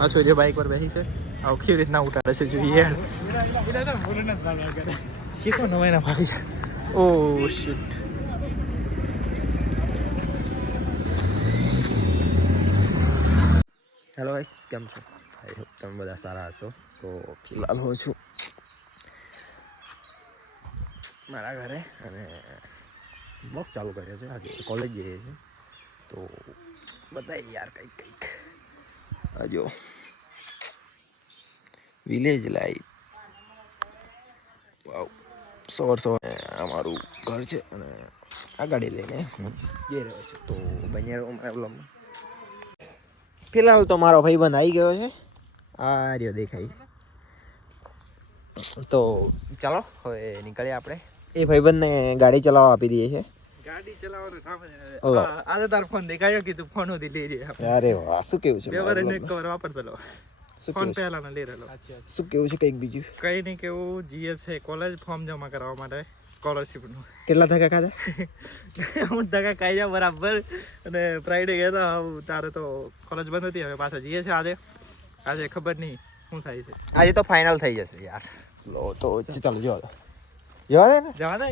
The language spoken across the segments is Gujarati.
આ છોરીઓ બાઇક પર બેસી છે. આવું કેવી રીતના ઉતારે છે જોઈએ. કેટલો નવાઈ ના ફાડી. ઓ શિટ. હેલો ગાઈસ, કેમ છો? આઈ હોપ તમે બધા સારા હશો. તો ફિલહાલ હું છું મારા ઘરે અને બ્લોગ ચાલુ કર્યો છે. આજે કોલેજ જઈએ છીએ તો બતાવીએ યાર કંઈક જો વિલેજ લાઈફ. વાવ, સવાર અમારું ઘર છે અને આ ગાડી લઈને હું જઈ રહ્યો છું. તો બની રહ્યો મારા બ્લોગમાં. ફિલહાલ તો મારો ભાઈબંધ આવી ગયો છે. આ રહ્યો દેખાય. તો ચાલો હવે નીકળીએ આપણે. એ ભાઈબંધને ગાડી ચલાવવા આપી દઈએ છે. ગાડી ચલાવવાનું કામ આજે તાર ફોન દેખાયો કે તું ફોન ઉધી લઈ રહ્યા. અરે વાહ, શું કેવું છે? બે વાર એને કવર વાપરતો ફોન પહેલા ના લઈ રહેલો. શું કેવું છે? કંઈક બીજું કઈ નહીં કેવું. જીએસ છે કોલેજ ફોર્મ જમા કરાવવા માટે સ્કોલરશીપ નું. કેટલા ધક્કા ખાધા? હું ધક્કા ખાઈ જાવ બરાબર. અને ફ્રાઈડે ગયા હતા તારે તો કોલેજ બંધ હતી. હવે પાછા જઈએ છે આજે ખબર નહીં શું થાય છે. આજે તો ફાઇનલ થઈ જશે યાર. લો તો ચાલો જવા દે ને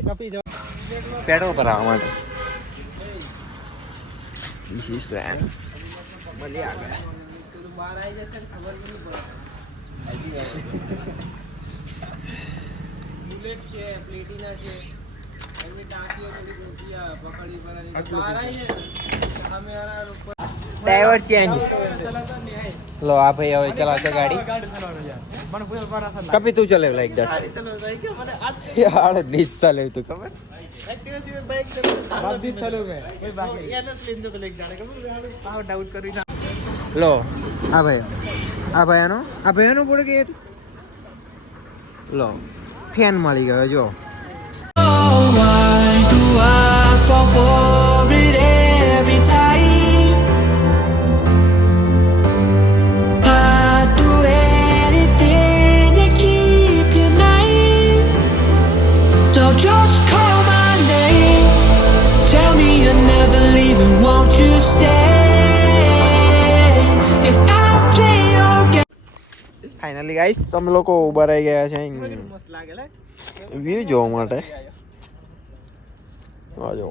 કપી જવા પેટ્રોલ કરાવવા માટે. This is plan. મળીએ આગળ. બહાર આવી જશે ખબર નહીં પડે. બુલેટ છે, પ્લેટિના છે, એમની ટાંકીઓ બધી પકડી ભરાની બહાર આવી છે. સામે વાળા ઉપર ડ્રાઈવર ચેન્જ. લો આ ભાઈ હવે ચલાવશે ગાડી. કપી તું ચલાવ લાઈક દેટ. યાર નીચ ચાલે તું ખબર. एक्टिवा से बाइक से बादी चलो मैं कोई बात नहीं यार स्लिम तो लेके जाने का पावर डाउट कर रही था. लो आ भाईनो बोल के लो फैन मળી ગયો જો. Why do I fall for it every time? I do anything to keep you mine. So just call my name. Tell me you're never leaving. Won't you stay? And I'll play your game. Finally guys, हम लोग को ऊबर आ गया છે. મસ્ત લાગે લે વ્યૂ જોવા માટે. આ જો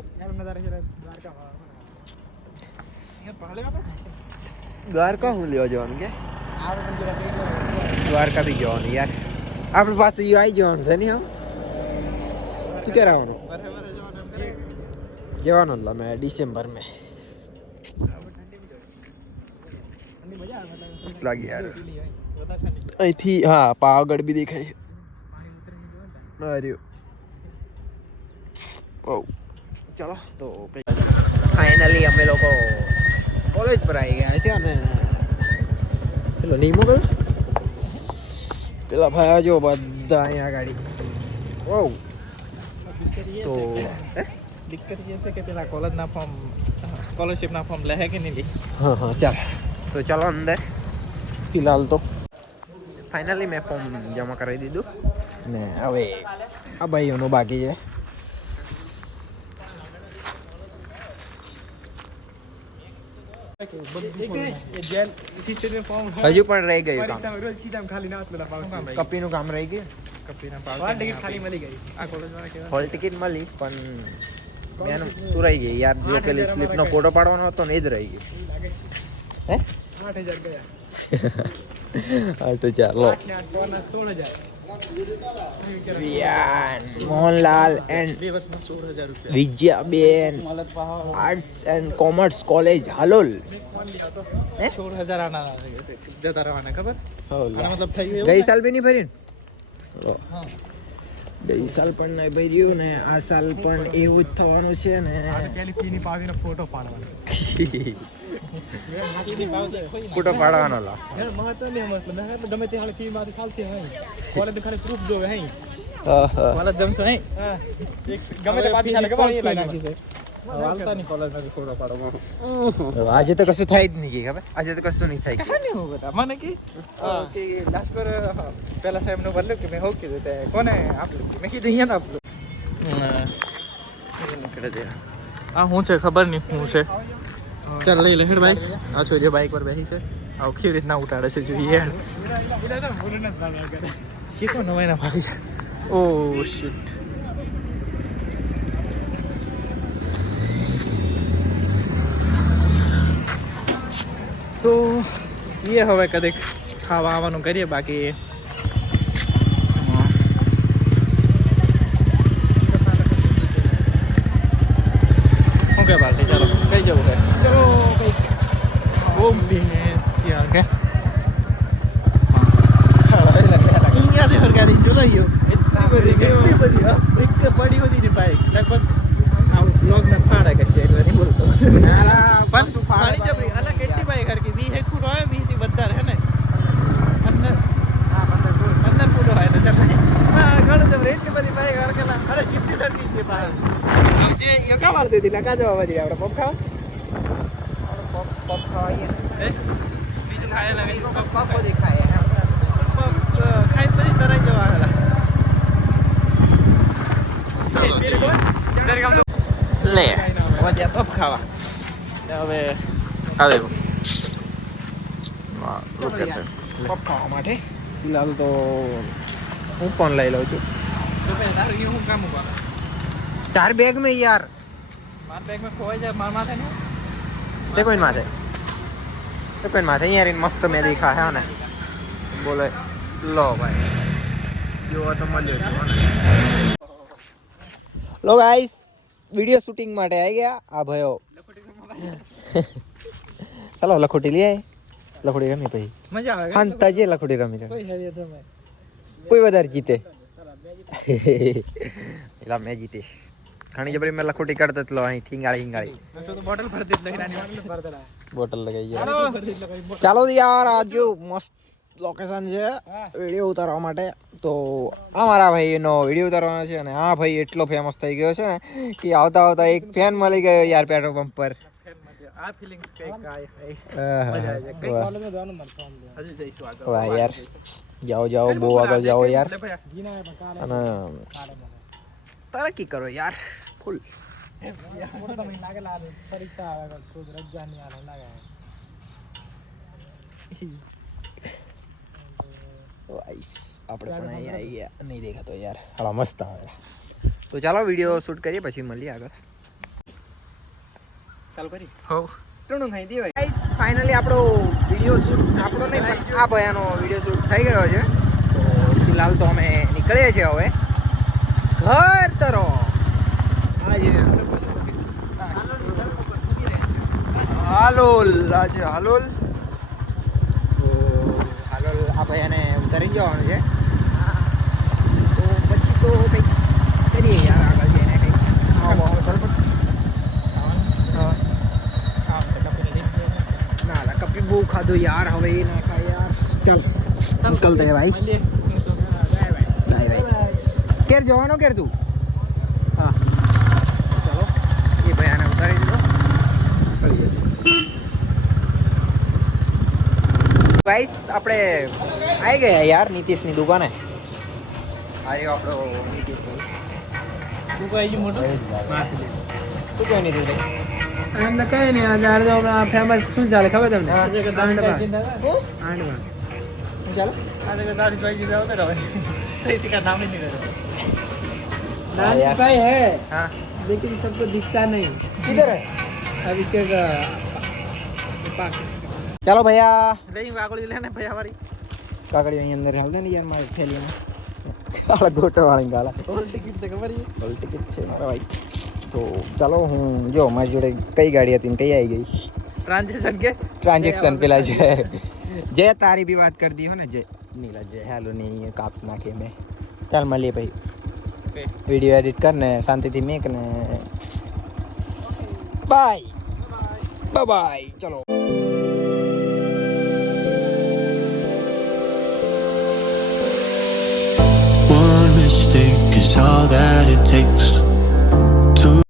દ્વારકા હું લેવા જવાનું કે દ્વારકા બી જવાનું યાર. આપણે પાછું આવી જવાનું છે ને. આમ તું ક્યારે આવવાનું? જવાનું એટલે મેં ડિસેમ્બર में લાગી યાર. અહીંથી હા પાવાગઢ બી દેખાય. ચલો તો ફાઇનલી અમે લોકો કોલેજ પર આવી ગયા છે. અને પેલો નહીં મોકલ પેલા ભાઈ જો બધા અહીંયા ગાડી. વાવ. તો દિક્કત ये છે કે પેલા કોલેજના ફોર્મ સ્કોલરશિપના ફોર્મ લે કે નહીં લે. હા ચાલ તો ચાલો અંદર. ફિલહાલ તો ફાઇનલી મેં ફોર્મ જમા કરાવી દીધું ને હવે આ ભાઈઓનું બાકી છે. હજુ પણ રહી ગયું કપીનું કામ રહી ગયું. હોલ ટિકિટ મળી પણ બેન તું રહી ગઈ યાર. જો પેલી સ્લીપનો ફોટો પાડવાનો હતો ને એ જ રહી ગઈ. હે 8,000 ગયા. તો ચાલો Mohanlal and Vijayaben arts and commerce college Halol. 16,000 આના જતા રહેવાના ખબર. ગઈ સાલ બી નહીં ભર્યું. ગઈ સાલ પણ નહીં ભર્યું ને આ સાલ પણ એવું જ થવાનું છે ને. ફોટો પાડવાનો ફોટો પાડવાનો લા મહત્વ નહીં મતલબ ગમે તે હાલ ફી મારી ચાલતી હોય. કોલેજ ખાલી પ્રૂફ જોવે હે. કોલેજ જમશો નહીં ગમે તે પાછી ચાલે ખબર લાગી છે. હાલતા નહીં કોલેજમાં ફોટો પાડવાનો. આજે તો કશું થાય જ નહીં કે ખબર. આજે તો કશું નહીં થાય. કહાની હો બેટા મને કે લાસ્ટ પર પહેલા સાહેબ નો બોલ્યો કે મેં હો કીધું તે કોને આપ્યું. મેં કીધું અહીંયા આપ્યું. નીકળે દે આ શું છે ખબર નહીં શું છે. ચાલ લઈ લે હેડ બાઈક. આ છોરીઓ બાઈક પર બેસી છે. આવું કેવી રીતના ઉતારે છે જોઈએ શીખો નવાઈ ના પાડી ઓ શિટ તો જઈએ હવે કદીક ખાવા આવવાનું કરીએ બાકી શું કે બાલટી ચાલો કઈ જવું છે ચલો કઈ ઓમ બિઝનેસ ક્યાં કે અહીંયાથી હરગાડી જોલાઈ ગયો એટલી બધી એક પડી હતી ને બાઈક લગભગ આ બ્લોગ ને ફાડે કે છે એટલે નહીં બોલતો પણ પાણી જબરી અલગ કેટલી બાઈક હરકી 20 ફૂટ હોય 20 થી વધારે હે ને અંદર 15 ફૂટ હોય તો ચાલે હા ઘણું જબરી એટલી બધી બાઈક હરકેલા અરે કેટલી હરકી છે બાઈક આમ જે યકા માર દીધી લકા જવા વધી આપણે પપ ખાવ પપ ખાઈએ બીજું ખાય લાગે પપ દેખાય ખાઈ પછી તરાઈ જવા આવેલા લે વધ્યા પપ ખાવા હવે આવે પપ ખાવા માટે ફિલહાલ તો હું પણ લઈ લઉં છું હું કામ તાર બેગ में यार માર બેગ में ખોવાઈ જાય માર માથે ને તે કોઈ માથે તો કોઈ માથે યાર મસ્ત મે દેખા હે ને બોલે લો ભાઈ જો તો મળ્યો લો ગાઈસ વિડિયો શૂટિંગ માટે આવી ગયા આ ભયો ચાલો લખોટી લઈ આય લખોટી રમી પછી મજા આવે હા તાજે લખોટી રમી કોઈ હેરી રમે કોઈ વધારે જીતે એલા મેં જીતીશ ઘણી જબરી મેં લખોટી કરતો તો અહીં ઠીંગાળી તો બોટલ ભરતી લઈ નાની બોટલ લગાઈ ગયા ચાલો યાર આજ મસ્ત લોકેશન છે વિડિયો ઉતારવા માટે તો અમારા ભાઈનો વિડિયો ઉતારવાનો છે અને આ ભાઈ એટલો ફેમસ થઈ ગયો છે ને કે આવતા આવતા એક ફેન મળી ગયો યાર પેટ્રોલ પંપ પર આ ફીલિંગ્સ કઈ કાય મજા આવી જાય કઈ કોલેજમાં જવાનું મળતો હજુ જઈશું આગળ વાહ યાર જાઓ બહુ આગળ જાઓ યાર અને તરક્કી કરો યાર ફૂલ પરીક્ષા આવે તો રજાની આ લાગે વાઈસ આપણે પણ અહીં આવી ગયા નહીં દેખાતો યાર હાલા મસ્ત આવે તો ચાલો વિડીયો શૂટ કરીએ પછી મળીએ આગળ ચાલુ કરી હો ત્રણું ખાઈ દેવાય ગાઈસ ફાઇનલી આપણો વિડીયો શૂટ આપણો નહીં પણ આ ભયાનો વિડીયો શૂટ થઈ ગયો છે તો ફિલહાલ તો અમે નીકળીએ છીએ હવે ઘર તરફ આજે હાલોલ આજે હાલોલ આ ભાઈને ઉતારી જવાનું છે તો પછી તો કંઈક કરીએ યાર આગળ જઈને કંઈક ના કપી બહુ ખાધું યાર હવે એ ના ખાય યાર ચાલ નીકળતે ભાઈ બાય કેર જવાનો કેર તું હા ચાલો એ ભાઈ આને ઉતારી દીધો ગાઈસ આપણે આવી ગયા યાર નીતિશની દુકાને આવ્યો આપણો નીતિશની દુકાન આવી મોટો માસલી શું કહો નીતિશભાઈ એમને કઈ નહીં આ જાર જો ફેમસ શું ચાલે ખબર તમને આંડવા શું ચાલે આ તો દાદી ભાઈ જી જાવ તો હવે किसी का नाम ही नहीं ले रहा नानी भाई है हाँ लेकिन सबको दिखता नहीं किधर है अब इसके पास चलो भैया नहीं काकड़ी लेने भैया हमारी काकड़ी वहीं अंदर डाल देना यार मारे थैली में काला गोटा वाली गाला होल टिकट से खबर है होल टिकट से मारा भाई तो चलो हूँ जो हमारी जोड़े कई गाड़ियाँ थी कई आई गई ट्रांजेक्शन पेला जय तारी भी बात कर दी हो ना जय नीला जय हेलो नहीं काप नाखे में चल मलिए भाई वीडियो एडिट करने शांति थी मेक ने बाय बाय बाय चलो One mistake is all that it takes.